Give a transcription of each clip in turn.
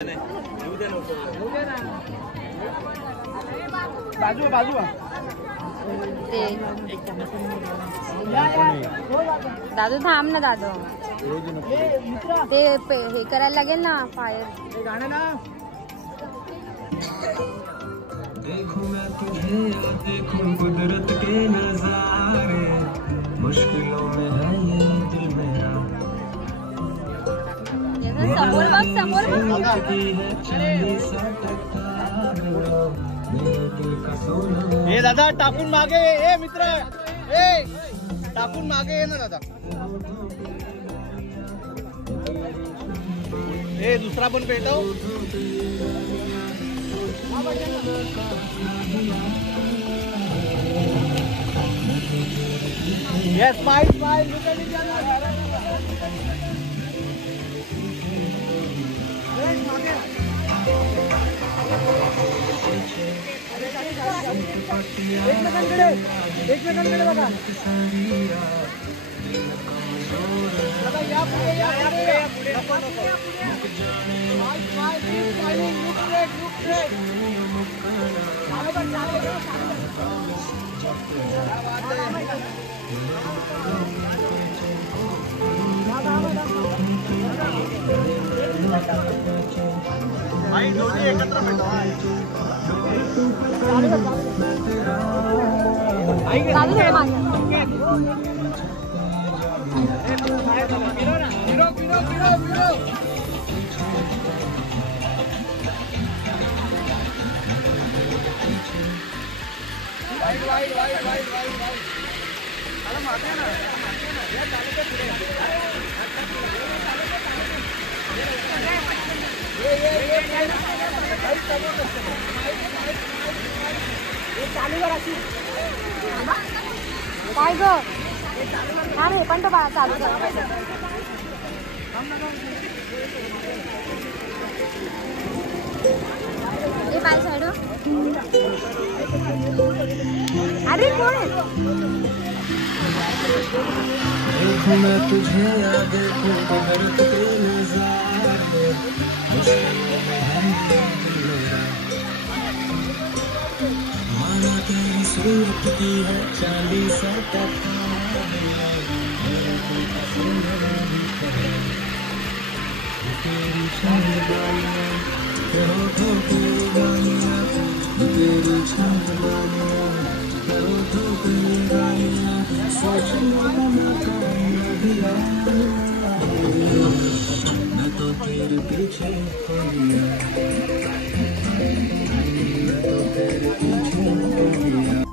बाजू ते दादू थांब ना दादू ते हे करायला लागेल ना फायर देखूं मैं तुझे या देखूं कुदरत के नजारे मुश्किलों में है ये दिल मेरा समोर बघ समोर बघ ए दादा टाकून मागे ए मित्र ए टाकून मागे ये ना दादा ए दुसरा पण पेटव Yes, smile, smile. Look at each other. एकमेकांकडे बघा. आता या पुढे या पुढे. Smile, smile, keep smiling. Look straight, look straight. भाई दोन्ही एकत्र भेटो काय ग हा रे पण तो बाळा चालू झाला ये बाय साइड अरे कोण है देखूं मैं तुझे या देखूं कुदरत के नजारे मुश्किलों में है ये दिल मेरा माना तेरी सूरत की है चांदी सा टकरा दिया मेरे दिल का सुनना भी करे तेरी चांदनियाँ करो तो तेरी गालियाँ तेरी चांदनियाँ करो तो तेरी गालियाँ सोच मैं तो तेरे पीछे मैं तो तेरे पीछे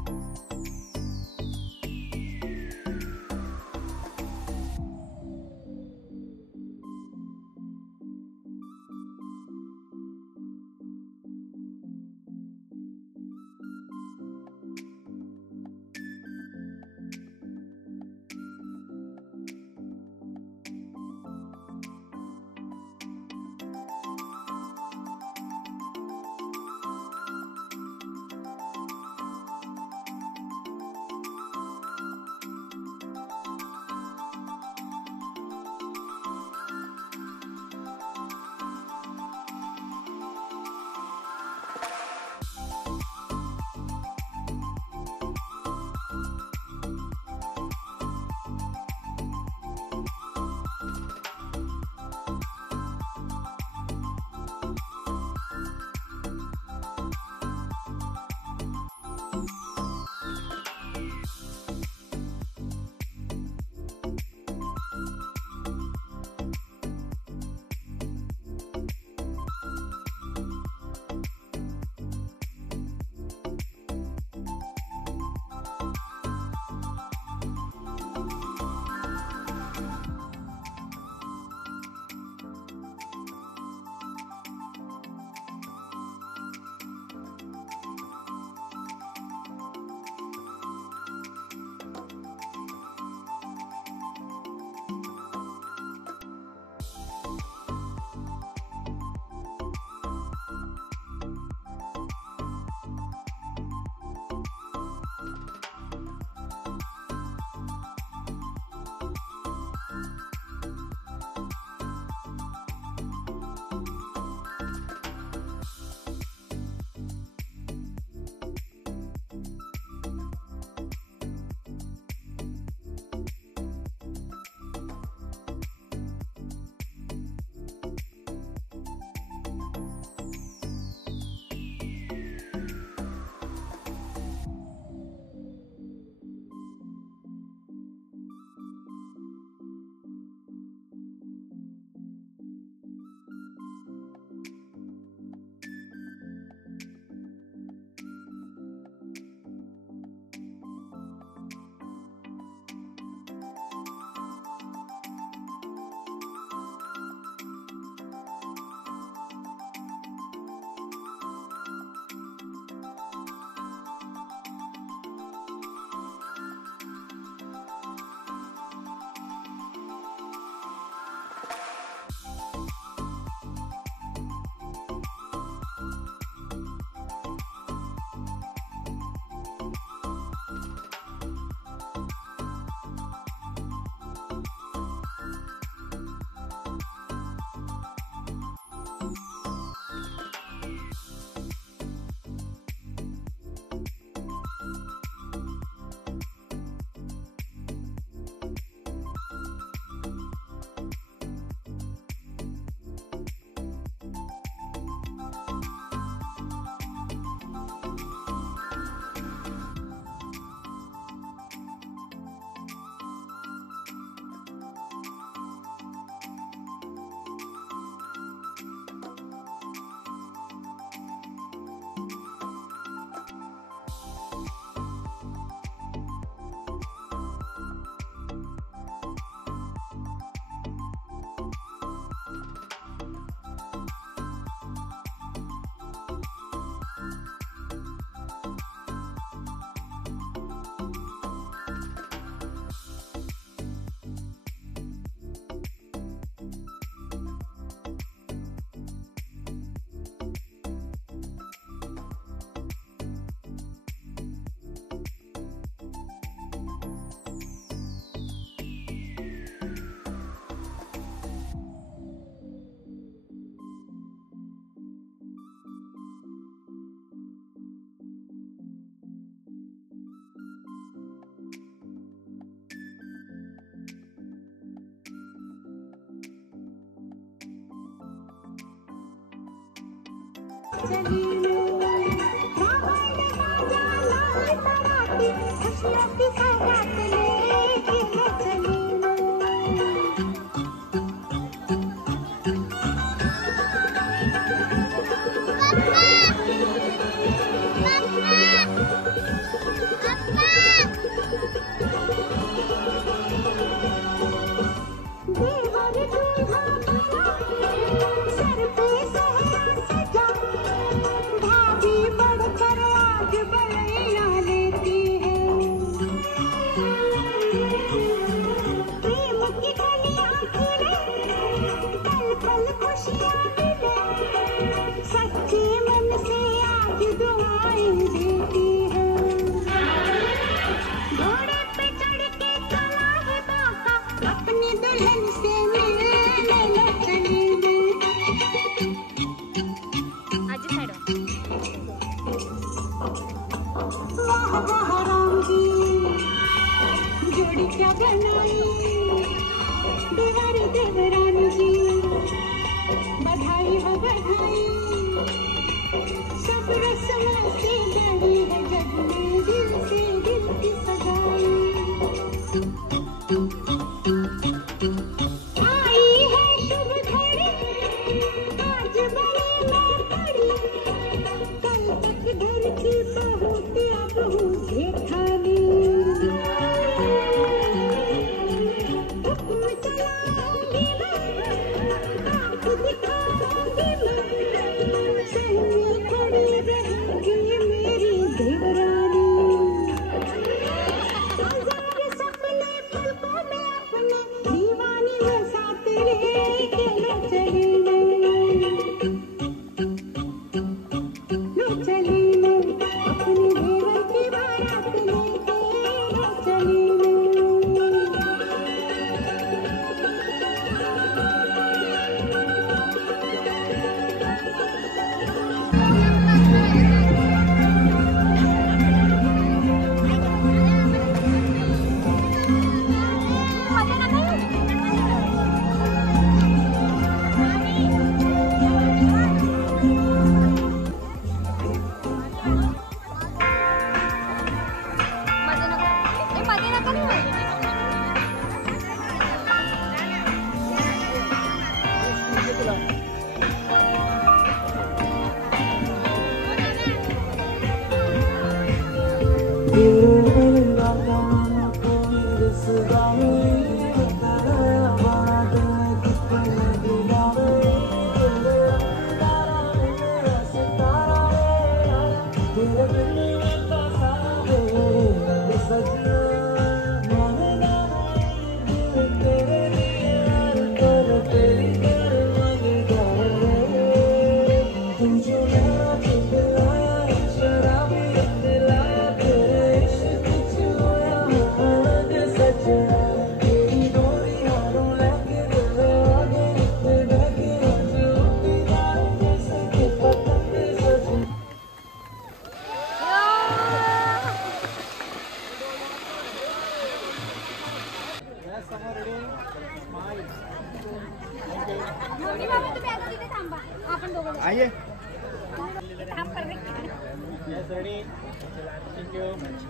आइए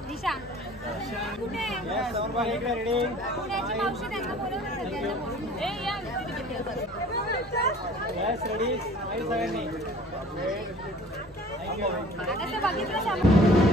दिशा कुठे रेडी पुण्याची मावशी त्यांना बोलवलं सगळ्यांना ए या यस रेडी सगळ्यांनी आता ते बघितलं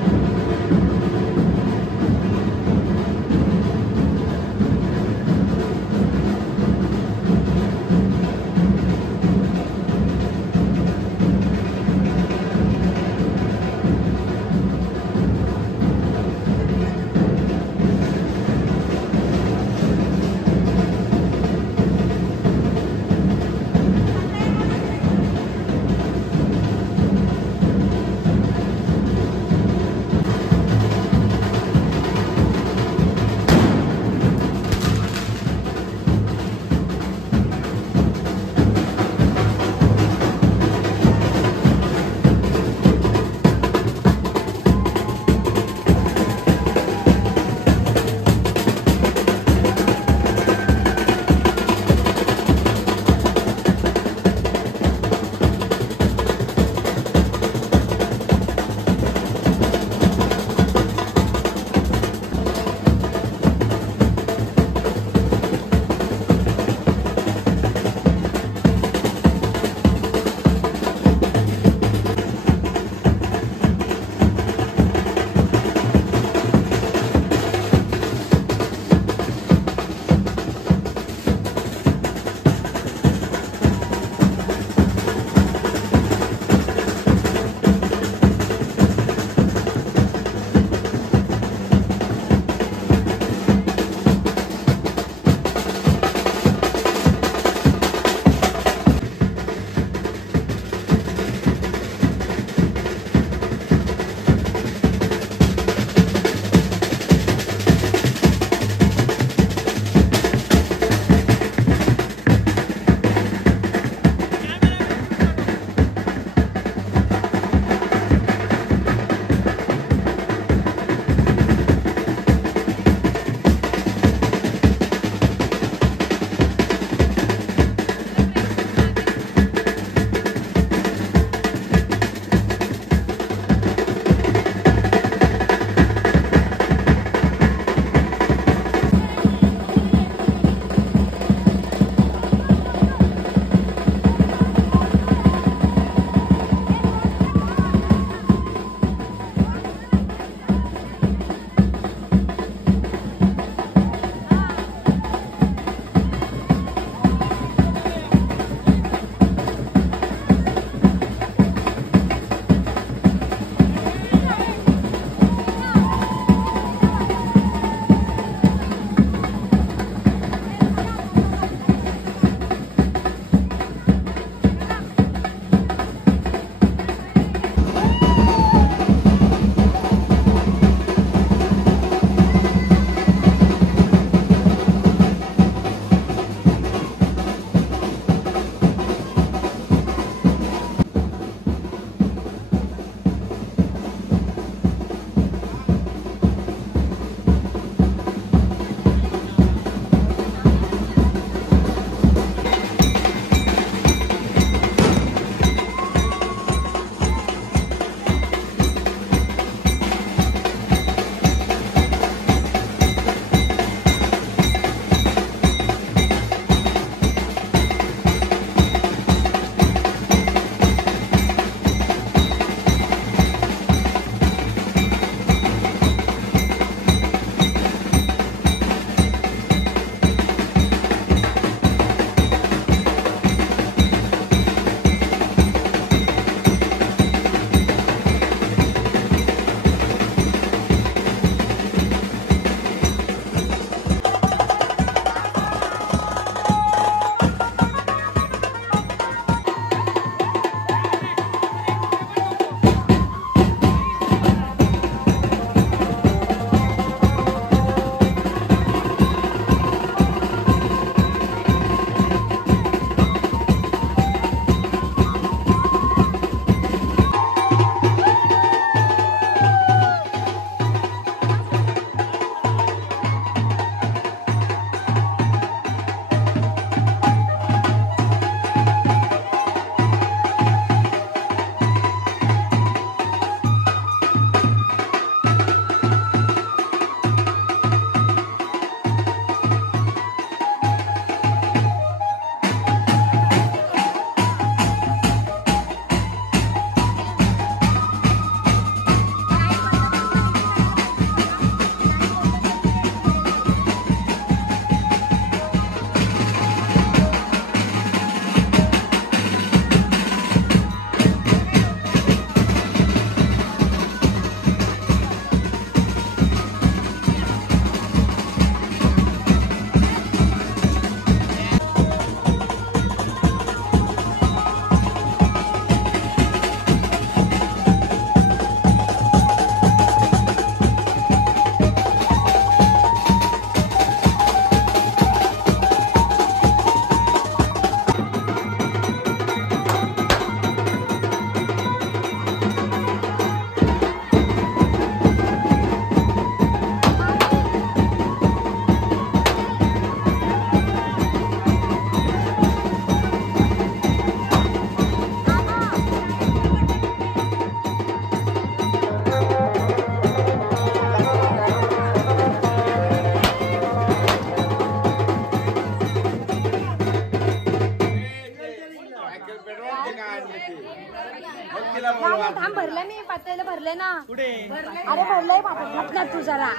थांब भरले मी पातळीला भरले ना. कुठे अरे भरलंय पापड तू जरा.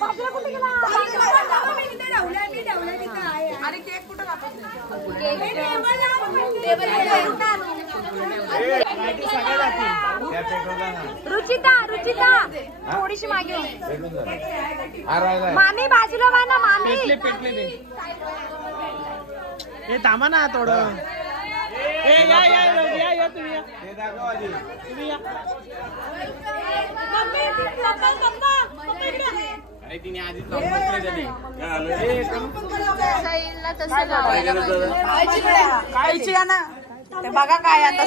पापड कुठे गेला? आणि केक कुठं रुचिता रुचिता थोडीशी मागे. मामी बाजूला वा ना मामी. पेटले हे थांबा ना थोडं. या तुम्ही या. तिने आधीच कायची ना ते बघा काय आता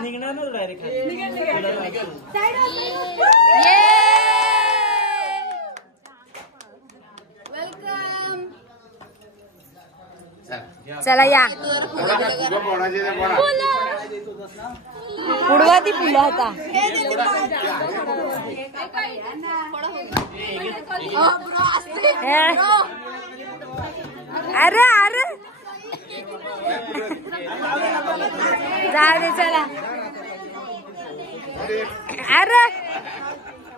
निघणार ना डायरेक्ट. चला या. पुढवा ती फुलं आता. अरे अरे जाऊ दे चला. अरे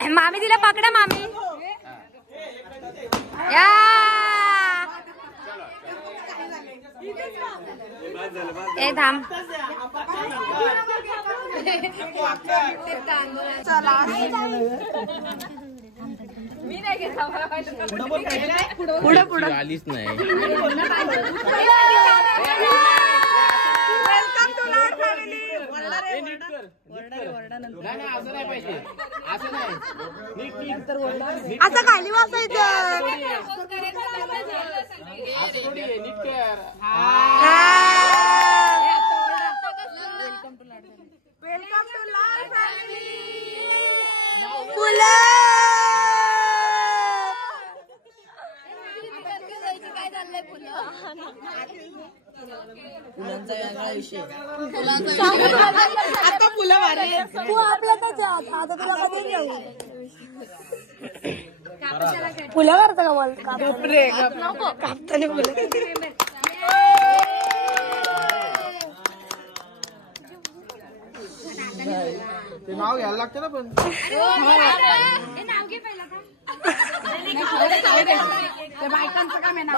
मामी तिला पकडा मामी. या ए थांब. मी नाही घेत पुढे पुढे आलीच नाही. Welcome to lord family. असं खाली वाचायचं. Welcome to lord family. फुलं काय चाललंय फुलं. फुलांचा वेगळा विषय. आता फुलं भारी. तू आपल्यातच आता तुला कधी येऊ. फुलं करता का बोल नको कापताना फुलं. ते नाव घ्यायला लागतं ना पण. नाव घे पहिला का. ते बायकांचं काम आहे ना.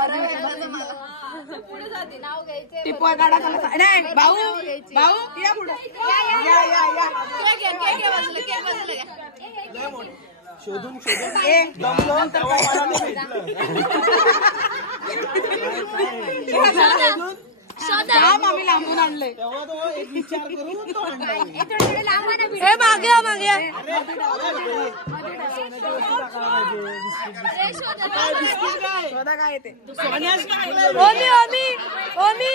पुढे जाते नाव घ्यायचे. टिपवा काढा चला. नाही भाऊ भाऊ या पुढे. शोधून दमलो तेव्हा मला नाही भेटलं. आम्ही लांबून आणलंय. तेव्हा तो एक विचार करून तो आणला. मागे मागे. शोधा काय येते. ओमी ओमी ओमी.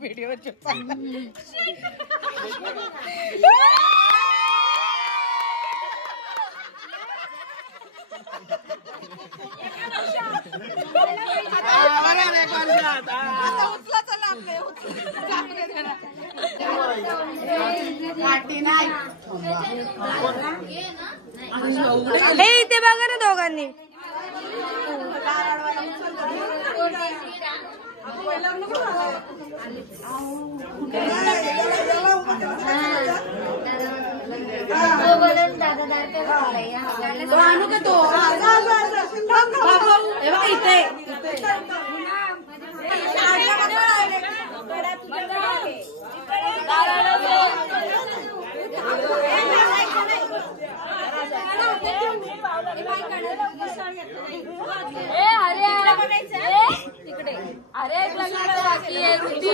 व्हिडिओ उचला चला हे इथे बघा ना दोघांनी. आणू का तो इथे तिकडे. अरे बाकी आहे रुटी.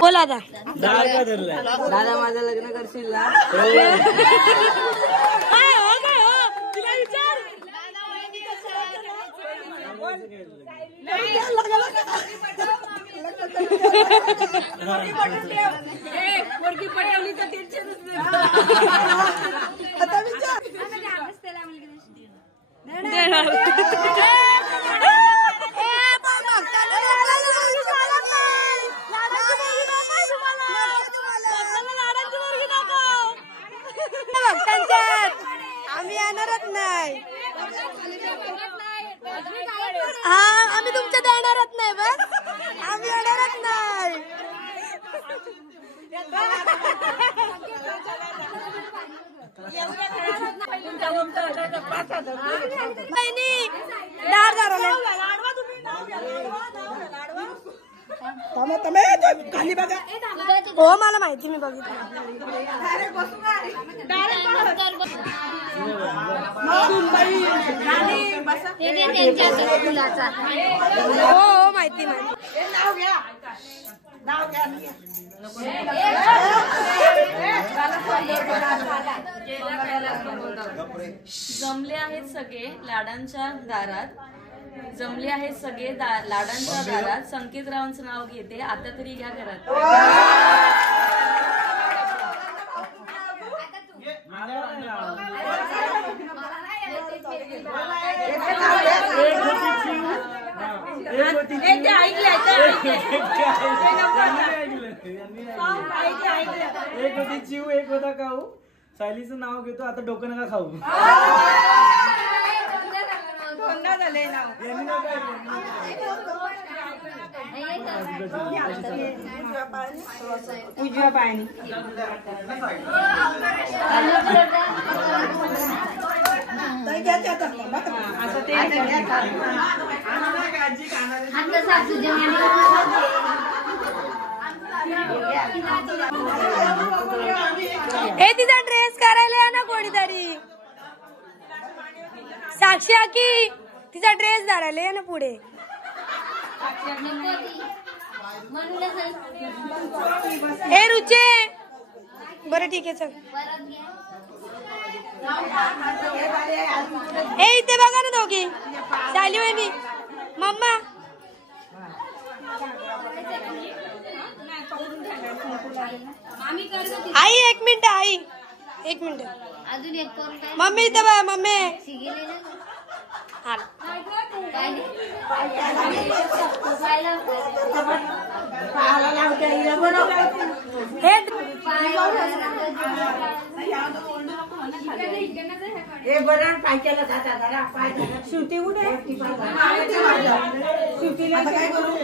बोला आता. दादा माझं लग्न करशील ना. पटवली तर टेन्शनच नाही. आता विचार. देणार हा आम्ही तुमच्या देणारच नाही बस आम्ही येणारच नाही खाली बघा हो मला माहिती मी बघितलं हो माहिती नाव घ्या नाव घ्या जमले आहेत सगळे लाडांच्या दारात जमले आहेत सगळे लाडांच्या दारात संकेतरावांचं नाव घेते आता तरी घ्या घरात एक होती चिव एक होता खाऊ सायलीचं नाव घेतो आता डोकं नका खाऊ उजव्या पायाने हे तिचा ड्रेस करायला ना कोणीतरी साक्षी की तिचा ड्रेस धरायला ना पुढे हे रुचे बरं ठीक आहे चल हे इथे बघा ना दोघी चालू आहे नी मम्मा आई एक मिनिट आई एक मिनिट अजून एक मम्मी इथे बघ मम्मी हे बरं पायच्याला जाता जरा पाय सुटी कुठे सुटीला काय करू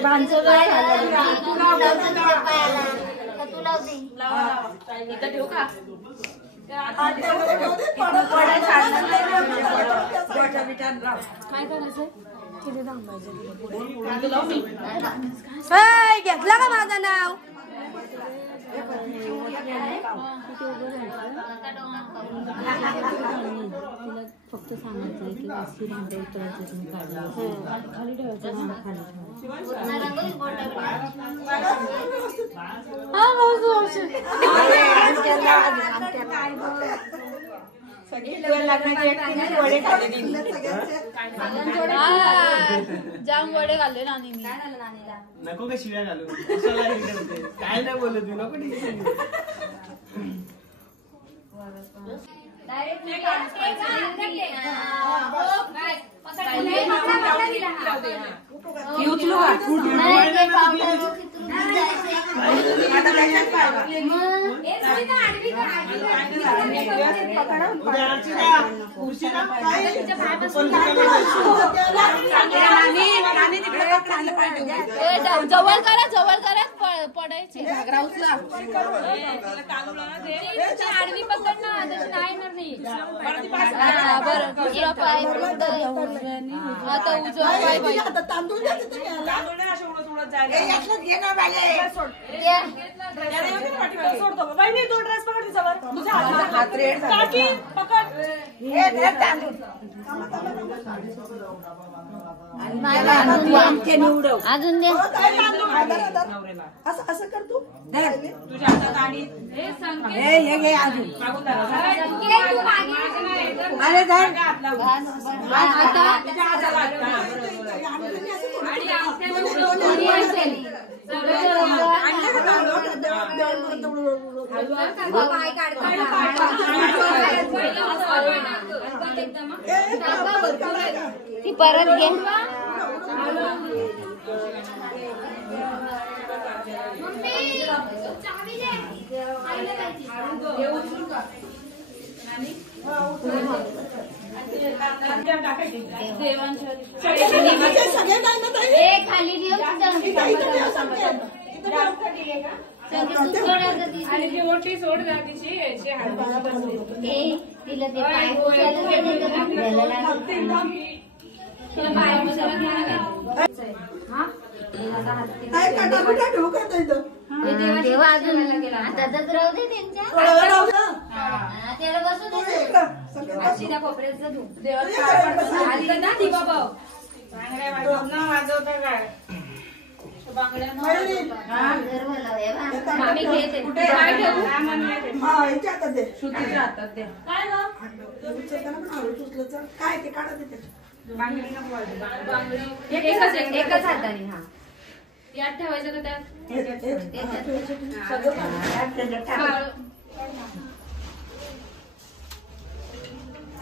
इथं ठेवू का घेतला का माझं नाव फक्त सांगायचं की वासी भांडे उतरायचं तुम्ही काढलं खाली ठेवायचं जाम वडे खाल्ले नानी नको का शिव्या घालू काय नाही बोलत मी नको जवळ करा पडायची घागरा उचला आडवी पकड ना तशी नाही येणार नाही बरं दुसरा पाय आता उजवा पाय तांदूळ घे ना सोडतो बाई तो ड्रेस पकड तिच्यावर तुझ्या हात रेड काकी पकड हे ड्रेस तांदूळ अजून दे असं कर तू तुझ्या हातात आणि हे घे अजून अरे धर ती परत घे सगळे डायनर खाली ठेव आणि ती मोठी सोड ना तिची तिला ते पाय पोचायला तेव्हा अजून आता तर राहू दे त्यांच्या त्याला बसू दे कोपऱ्याचा वाजवता काय मामी घेते काय ते काढा एकच हाताने हा यात ठेवायचं का त्यात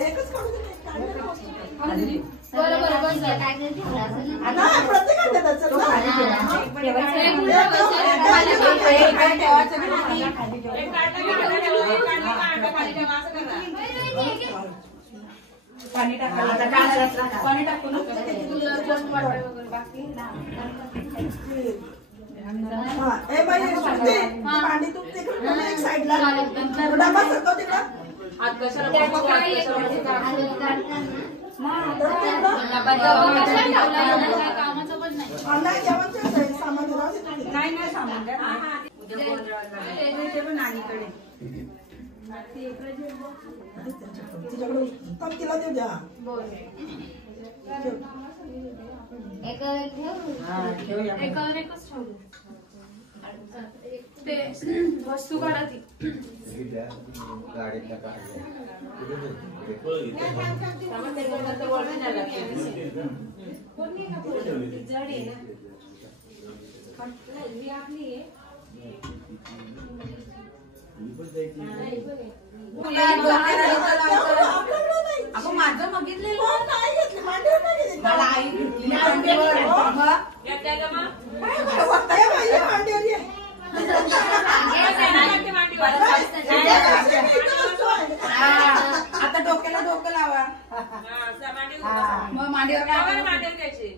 एकच काढू दे बरोबर पाणी टाकायला पाणी टाकू ना पाणी तू तिकडे एक साईडला डबा सरतो तिकडं हात कशाला कामाचं पण नाही जेवणचं सामान नाही सामान नानीकडे तिच्याकडे तिला देऊ द्या एकावर एकच ठेवू ते वस्तू काढा ती आपण माझं बघितलेलं नाही घेतली मांडीवर नाही घेतली मला आई घेतली मांडीवर आता डोक्याला डोकं लावा मग मांडीवर काय मांडीवर घ्यायची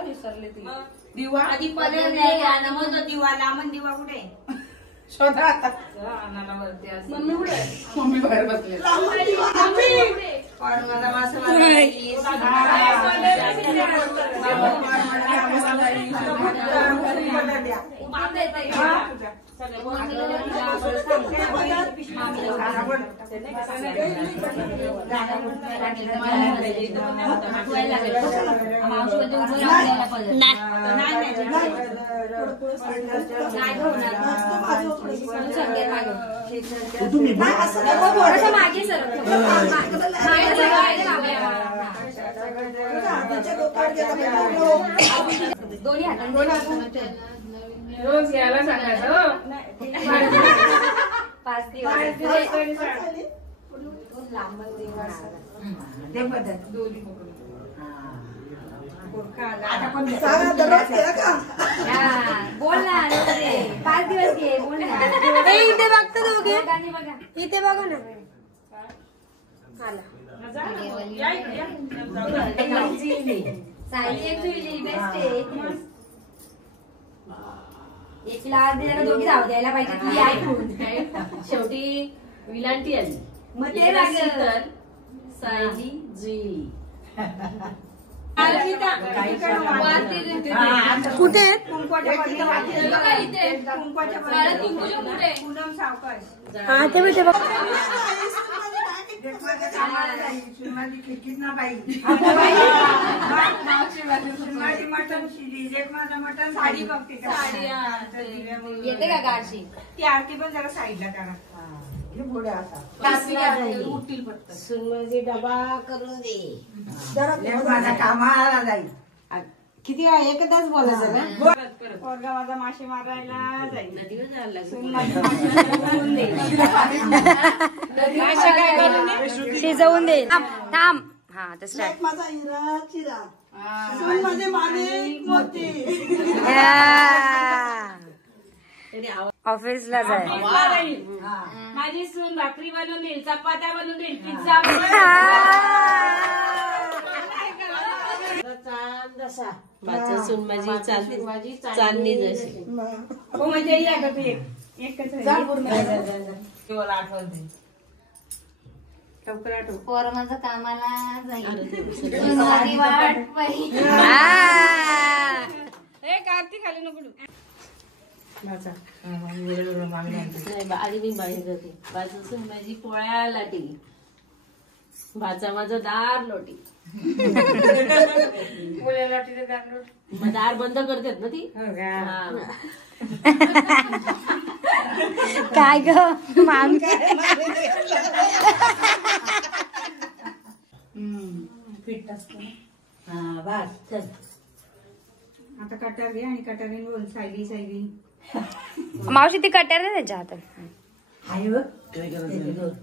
विसरले ती दिवा आधी दिवा लांबन दिवा कुठे शोधा आता मम्मी कुठे मम्मी बाहेर बसले मागे सर दोन्ही हातांचे रोज यायला सांगायचं 5 दिवस बोल ना 5 दिवस घे बोल ना इथे बघता दोघे बघा इथे बघा ना सायली एक जुळली बेस्ट आहे एकला दोघी धाव द्यायला पाहिजे ती ऐकून शेवटी विलांटी आली मग ते लागलं सायली जुईली कुठे हा ते भेटे बघ मटण साडी बघते येते का गाशी ती आरती पण जरा साईडला करा सुनमजी डबा करून दे जरा माझ्या कामाला जाईल किती वेळा एकदाच बोलायचं ना पोरगा माझा मासे मारायला जाईल शिजवून दे थांब हा तर माझा हिरा चिरा मध्ये मागे मोती. ऑफिसला जाय. माझी सून भाकरी बनवून देईल, चपात्या बनवून देईल, पिझ्झा चांद असा माझं सून माझी चांदणी जशी. हो म्हणजे या का तू एकच पोर माझं कामाला जाईल. माझी वाट पाहिजे. कार्तिक खाली नको आणि मी बाहेर जाते. माझं सून माझी पोळ्या लाटी, भाचा माझं दार लोटी. मग दार बंद करतात ना ती. काय ग मामी फिट असतो ना. बस चल आता कटार घे आणि कटारीन बोल सायली सायली. मावशी ती कट्यार आहे त्याच्या हातात.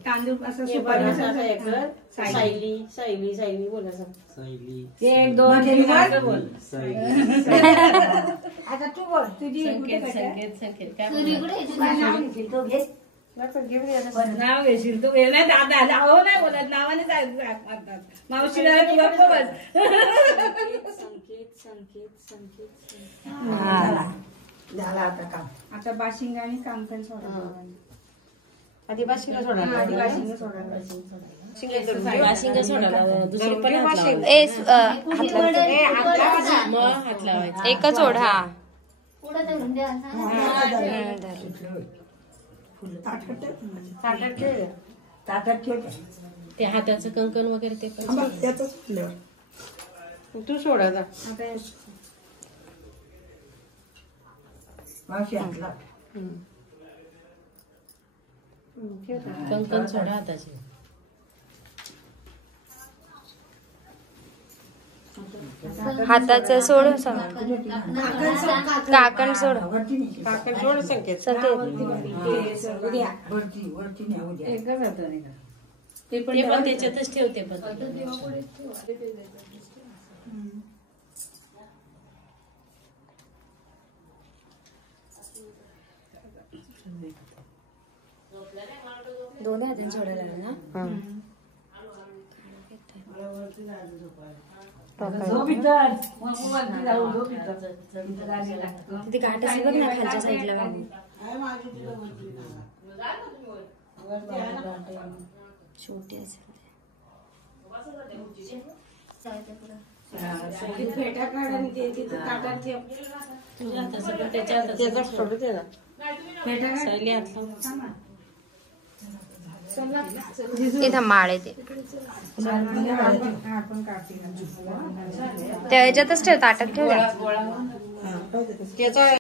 तांदूळ असं सायली सायली सायली बोलायचं. एक दोन बोल. आता तू बोल तुझी संकेत काय नाव घेशील तू. नाही दादा हो नाही बोलत नावाने सांगतात. मावशीला झाला आता काम. आता बाशिंग आणि काम पण सोडा. आधी बाशिंगा सोडा. आधी बाशिंग सोडा. वाशिंग सोडायला दुसरं पण हात लावायचं. एकच ओढ. हा पुढे धरून द्या. ताटात ठेव. ते हाताचं कंकण वगैरे ते पण तू सोडायचा. मावशी हातला कंकण सोडा हाताचे. हाताचं सोड. काकण सोड. काकण सोड संकेत. ते पण त्याच्यातच ठेवते. पण दोन्ही हाताने सोडायला ना. तिथे गाठ असेल बघ ना खालच्या साईडला. छोटी असेल. फेटा काढ आणि ते तिथं ताटात ठेव. त्याचा सोडू दे ना. फेटा काढ. सायली हात लाव. इथं माळ आहे ते. आपण काढते. त्या ह्याच्यातच ठेव. ताटात ठेव. त्याचा